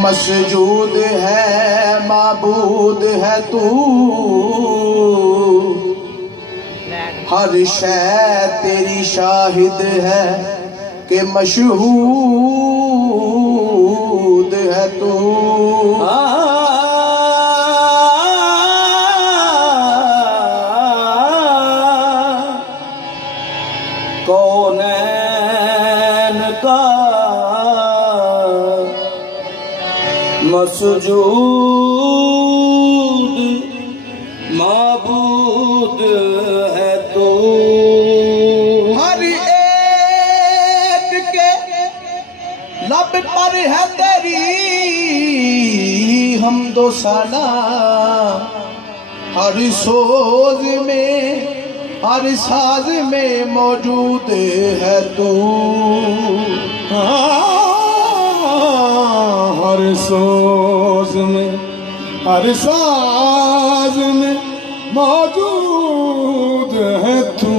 मसजूद है माबूद है तू, हर शय तेरी शाहिद है कि मशहूद है तू। कौनैन का मसजूद माबूद है तो, हर एक के लब पर है तेरी हमदो सलाम, हर सोज में हर साज में मौजूद है तू। हर सोज में हर साज में मौजूद है तू।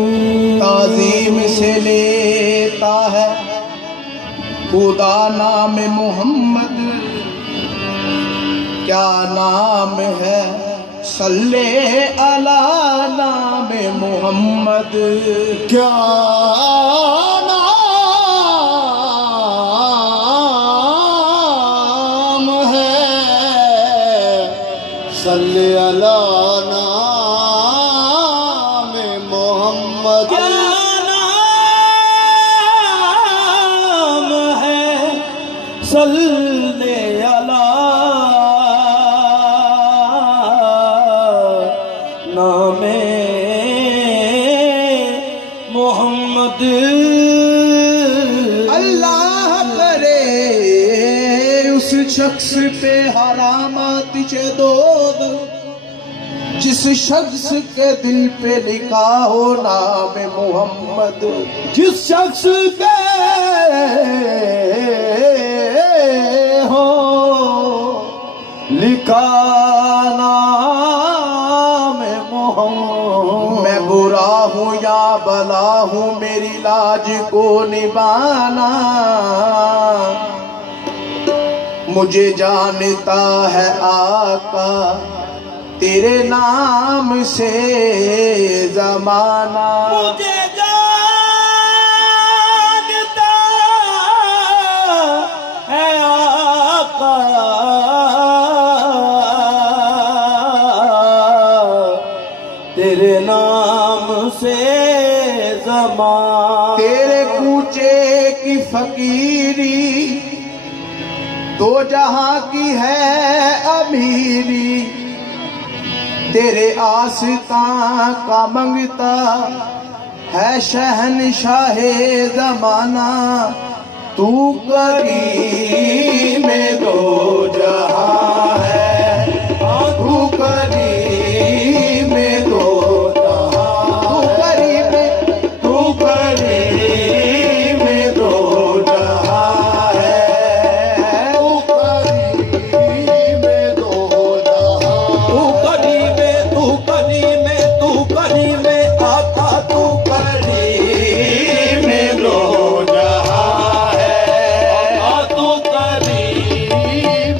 ताज़ीम से लेता है खुदा नाम मोहम्मद, क्या नाम है सल्ले अला नाम मोहम्मद, क्या सल्ले अला नाम मोहम्मद। क्या नाम है सल्ले अला नाम मोहम्मद। अल्लाह करे उस शख्स पे हरामत से दो, जिस शख्स के दिल पे लिखा हो नाम मोहम्मद, जिस शख्स के हो लिखा नाम मोहम्मद। मैं बुरा हूँ या भला हूँ मेरी लाज को निभाना, मुझे जानता है आका तेरे नाम से जमाना, मुझे जानता है आका तेरे नाम से जमाना। तेरे कूचे की फकीरी दो जहां की है अमीरी, तेरे आस्तां का मंगता है शहनशाहे ज़माना, तू करीम में दो जहां है, तू करीम में दो जहां, तू करीम में दो जहां है, तू करीम में दो जहां, तू करीम में आका तू करीम में दो जहां है, तू करीम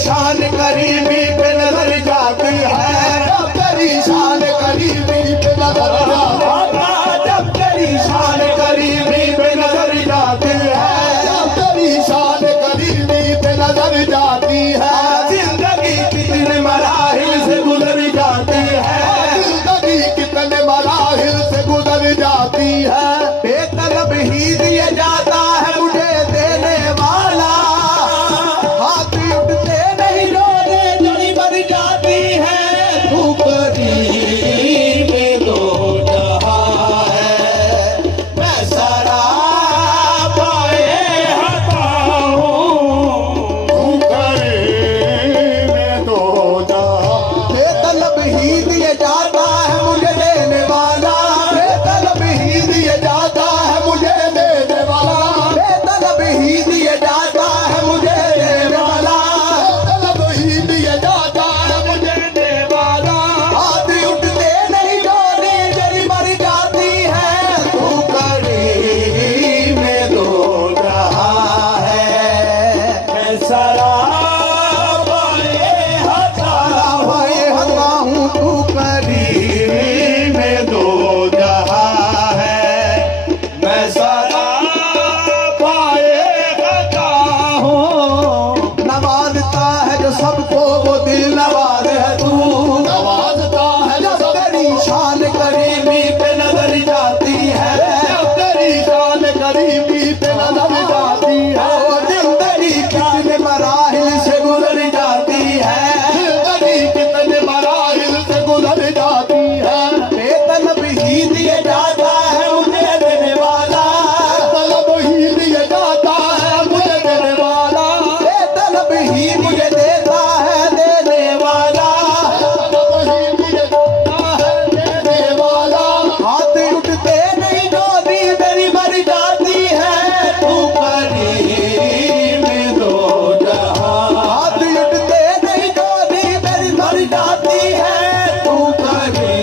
शान करीमी पे नजर जाती है, जब तेरी शान करीमी पे नजर जाती जब तेरी शान करीमी पे नजर जाती है, जब तेरी शान करीमी पे नजर जाती है, जिंदगी कितने मराहिल से गुजर जाती है, जिंदगी कितने मराहिल से गुजर जाती है। बेतलब ही दिए जाता है मुझे देने वाला, हाथ उठते नहीं रोने जड़ी मर जाती है, धूपरी में दो जहां है, मैं सरापाए हटाऊं, तू करे मैं तो जा बेतलब ही दिए जाता है मुझे देने वाला, बेतलब ही दिए जाता है मुझे देने वाला, बेतलब ही दिए जाता है मुझे देने वाला, तलब ही दिया जाता है मुझे देने वाला। हाथ उठते नहीं डोरी जरी मर जाती है, तू कड़ी में दो जहां है, मैं सरापाए हटा हूँ, तू कड़ी में दो जहां है, मैं सरापाए हटा हूँ, नवाजता है जो सबको वो दिल नवाज है तू, नवाजता है जो जब तेरी शान करीमी पे नजर जाती है, जब तेरी शान करीमी पे नजर जाती है, ओ जिंदगी कितने मराहिल से गुजर जाती है, जिंदगी कितने मराहिल से गुजर जाती है। बेतलब ही दिए जाता है मुझे देने वाला, तलब ही दिया जाता है मुझे देने वाला, बेतलब ही मुझे देता है देने वाला, तलब ही दिया जाता है देने वाला। हाथ उठते नहीं डोरी मेरी मर जाती है, तू करी में दो जहां, हाथ उठते नहीं डोरी मेरी मर जाती है, तू करी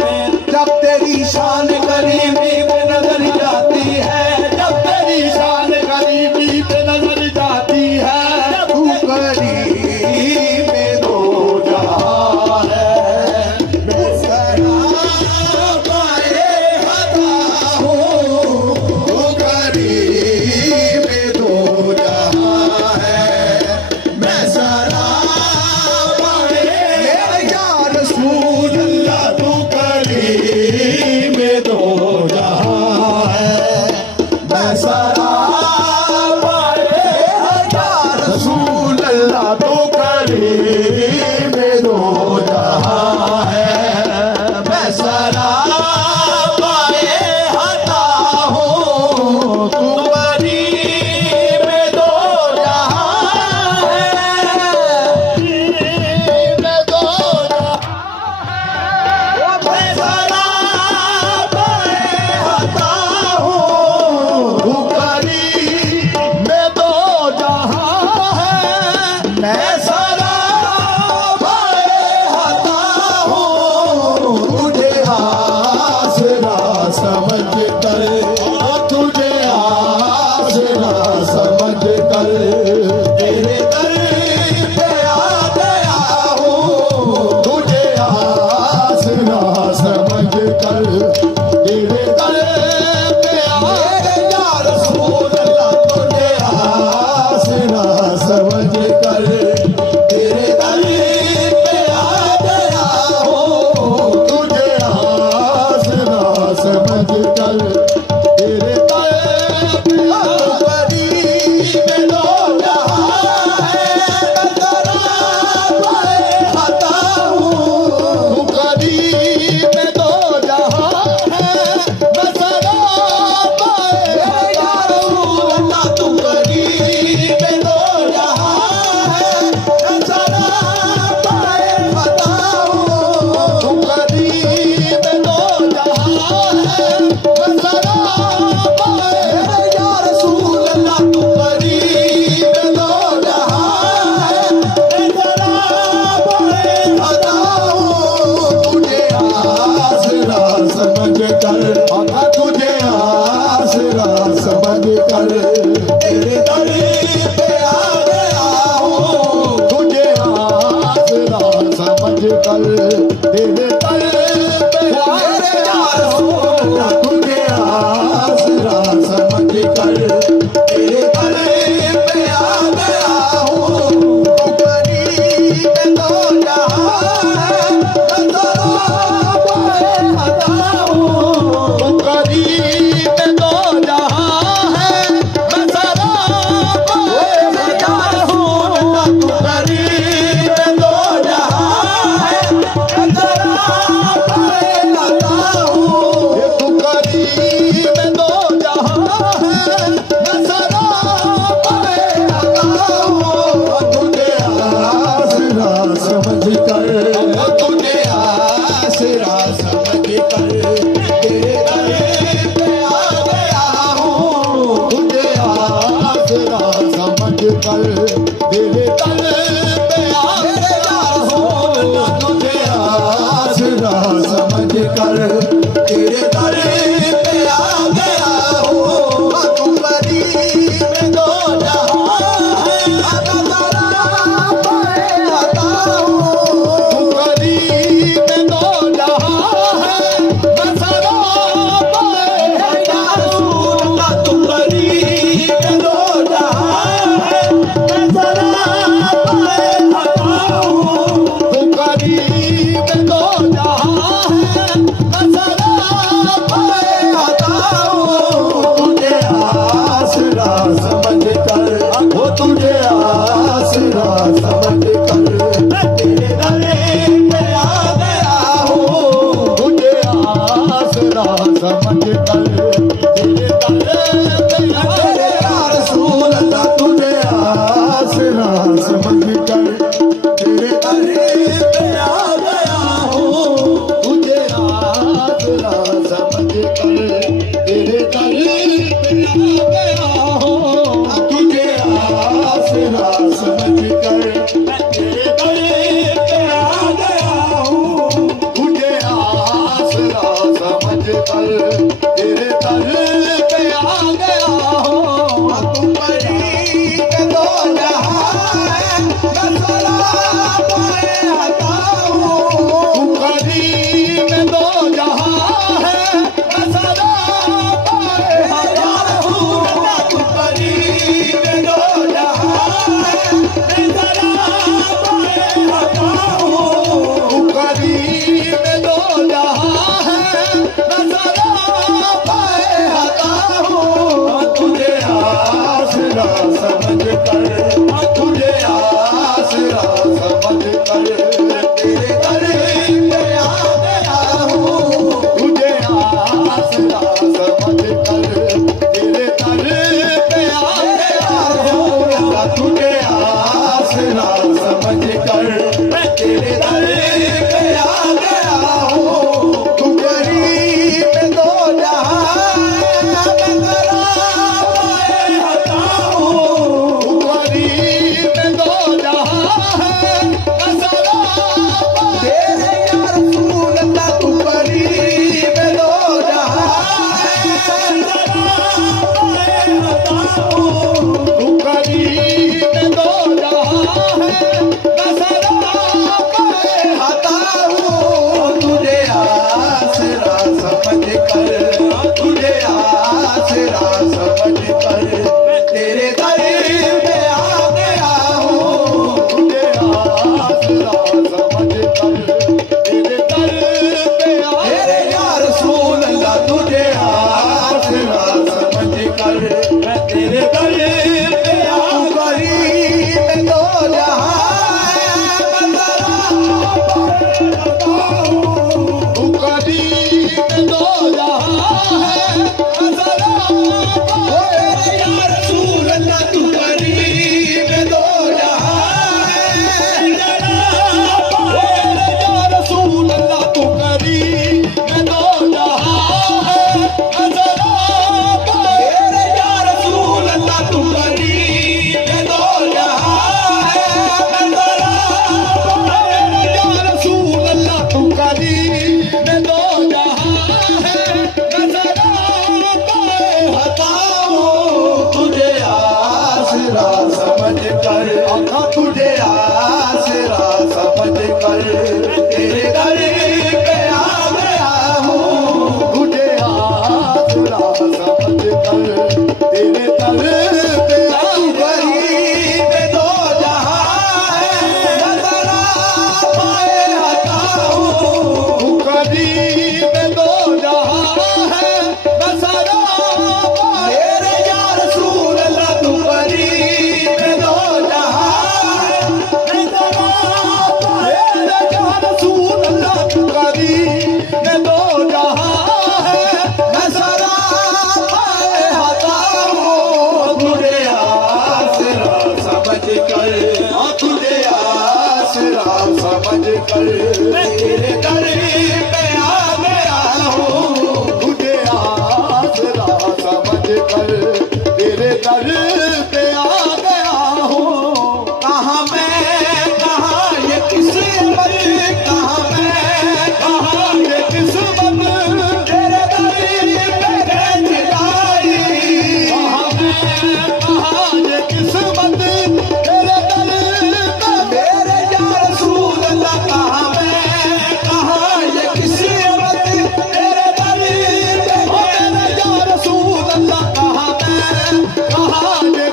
में, जब तेरी शान करीमी पे नजर जाती है, जब तेरी शान करीबी पे नजर जाती है, तू करी में दो जहां है, मैं सरापाए हटा हूँ, तू करी में दो जहां है, मैं सरापाए या रसूल अल्लाह, तू करी में दो जहां है, मैं सरापाए हटा रसूल अल्लाह, तू करी में दो जहां है, मैं सरापाए हटा हूँ, तू करी में दो जहां है, मैं तो मैं सरापाए हटा हूँ, तू करी मैं तो जहां है, मैं सरापाए आसरा समझ कर मैं तेरे दर पे आ गया हूँ। तुझे आसरा समझ कर तेरे दर पे आ गया रसूल अल्लाह तुझे आसरा समझ कर तेरे दर पे आ गया हूँ तुझे आसरा समझ कर तेरे दर पे आ गया हूँ तुझे आसरा समझ कर मैं तेरे दर पे आ गया हूँ। तुझे आसरा समझ कर तेरे दर पे आ गया हो तू परी के दो जहां मसला पाए आता हूँ तू परी में दो जहां है मसला पाए आता हूँ तू परी में दो जहां है मसला पाए आता हूँ तू परी में दो जहां है नजरा पाए आता हूँ तुझे आसरा समझ कर तुझे आसरा समझ कर तेरे दर पे आ गया हूँ तुझे आसरा समझ कर तेरे दर पे आ गया हूँ तुझे आसरा समझ कर मैं तेरे दर पे आ गया हूँ तू गरीब में दो जहां नजरा पाए आता हूँ तू गरीब में दो जहां नजरा पाए तेरे या रसूल अल्लाह तू गरीब में दो जहां नजरा पाए आता हूँ तू गरीब में दो जहां नजरा पाए आता हूँ तुझे आसरा समझ कर तुझे आसरा समझ कर मैं तेरे दर पे आ गया हूँ तुझे आसरा समझ कर तेरे दर पे आ गया या रसूल अल्लाह तुझे आसरा समझ कर मैं तेरे दर पे आ गरीब में दो जहां नजरा पाए आता हूँ तू गरीब में दो जहां है नजरा पाए या रसूल अल्लाह तू गरीब में दो जहां है नजरा पाए या रसूल अल्लाह तू गरीब में दो जहां है नजरा पाए या रसूल अल्लाह तू गरीब में दो जहां है नजरा पाए या रसूल अल्लाह तू गरीब में दो जहां है नजरा पाए आता हूँ तुझे आसरा समझ कर तुझे आसरा समझ कर तेरे दर पे आ गया हूँ तुझे आसरा समझ कर तेरे दर पे आ गरीब में दो जहां है नजरा पाए आता हूँ तू गरीब में दो जहां है नजरा पाए मेरे या रसूल अल्लाह तू गरीब में दो जहां है नजरा पाए मेरे या रसूल अल्लाह तू गरीब में दो जहां है नजरा पाए आता हूँ तुझे आसरा समझ कर तुझे आसरा समझ कर मैं तेरे दर पे आ गया हूँ तुझे आसरा समझ कर तेरे दर पे आ गया हूँ कहाँ मैं कहाँ ये किस्मत कहाँ मैं कहाँ ये किस्मत तेरे दर पे भेज लाई कहाँ मैं कहाँ ये किस्मत तेरे दर पे मेरे या रसूल अल्लाह कहाँ मैं कहाँ ये किस्मत तेरे दर पे मेरे या रसूल अल्लाह कहाँ मैं कहाँ ये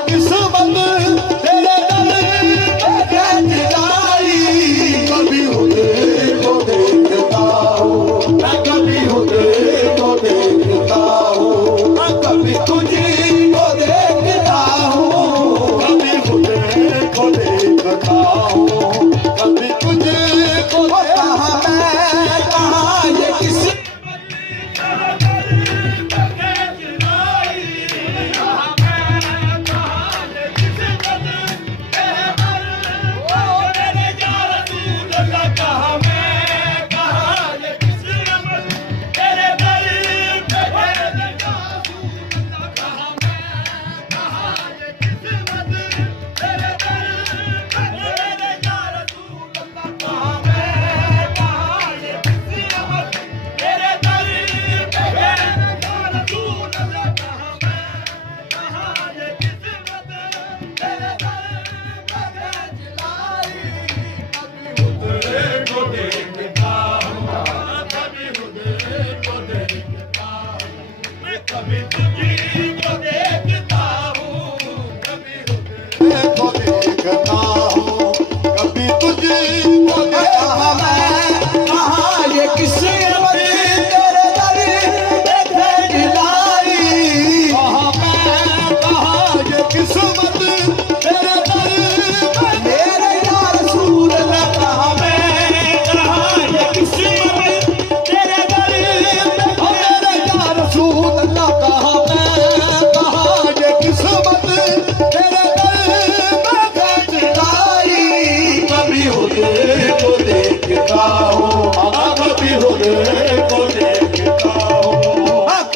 को देखता हूँ,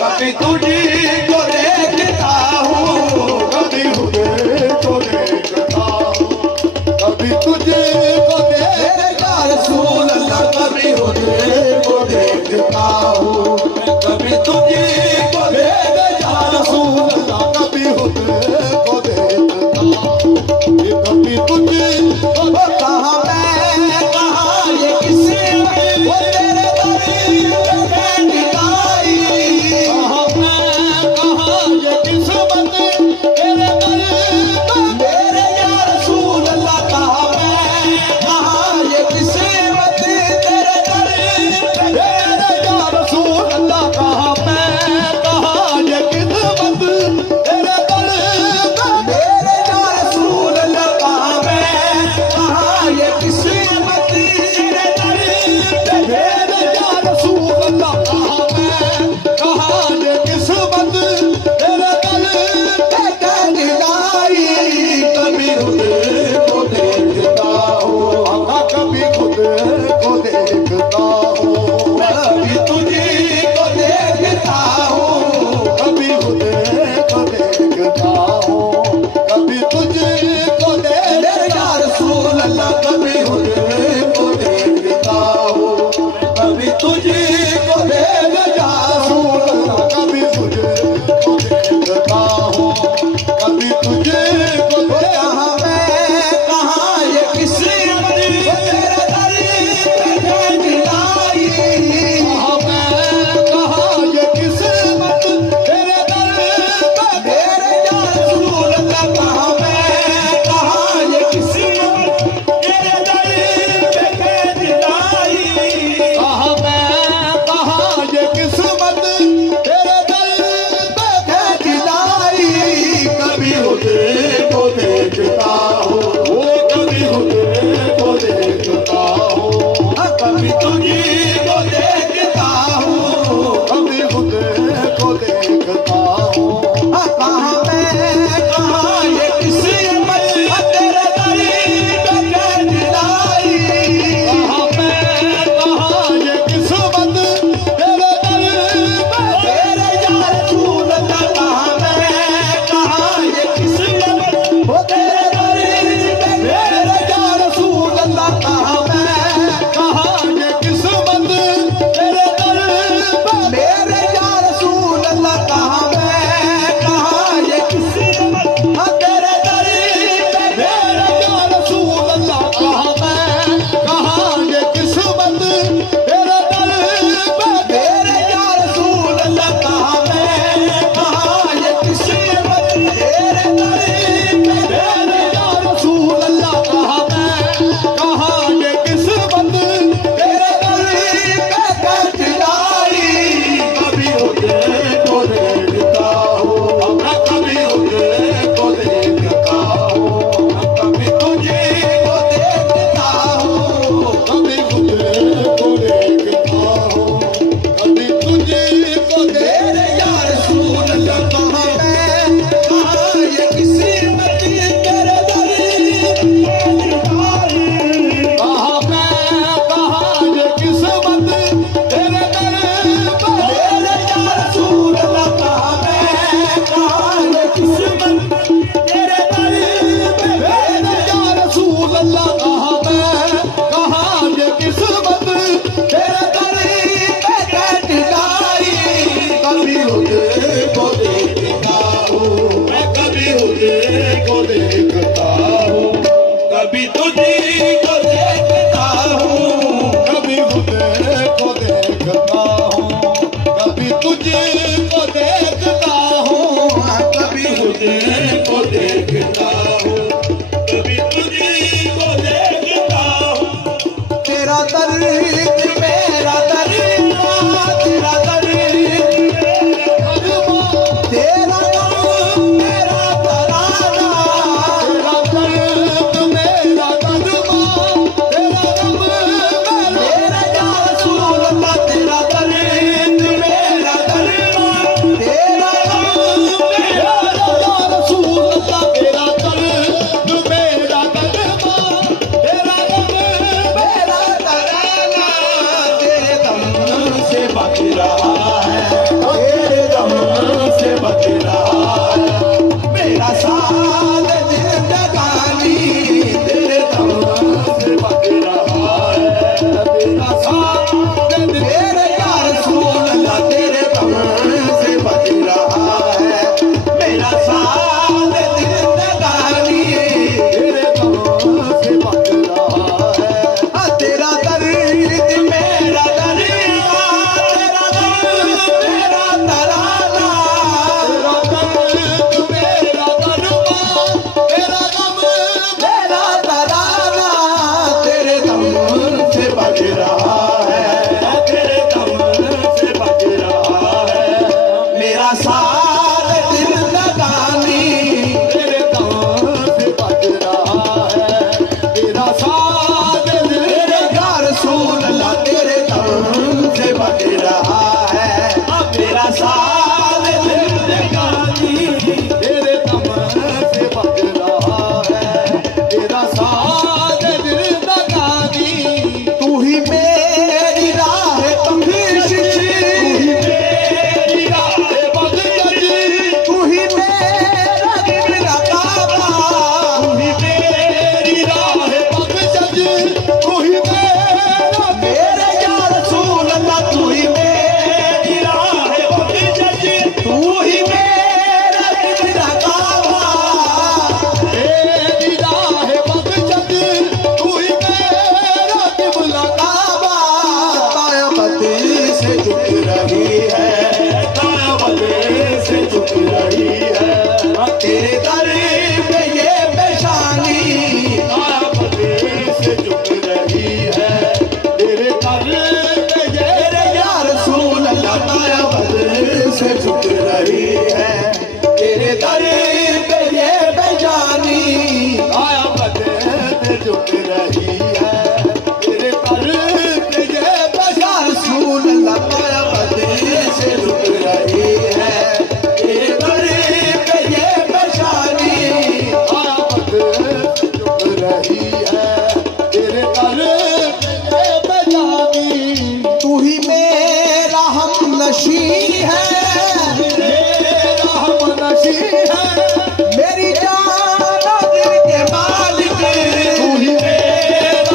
कभी तुझको देखता हूँ, कभी तुझे को देखता हूँ, कभी तुझे को देखता रसूल अल्लाह, कभी तुझको देखता हूँ, कभी तुझको देखता रसूल अल्लाह, कभी तुझे को देखता हूँ, कभी तुझे को कहाँ मैं कहाँ ये किसी में वो तेरे दर झुक रही है तेरे दर पे ये बशा रसूल अल्लाह मोहम्मद से रुक रही है तेरे दर पे ये बशानी आमद झुक रही है तेरे दर पे ये बजानी तू ही मेरा हम नशी है मेरा हम नशी है मेरी जान और दिल के मालिक तू ही मेरा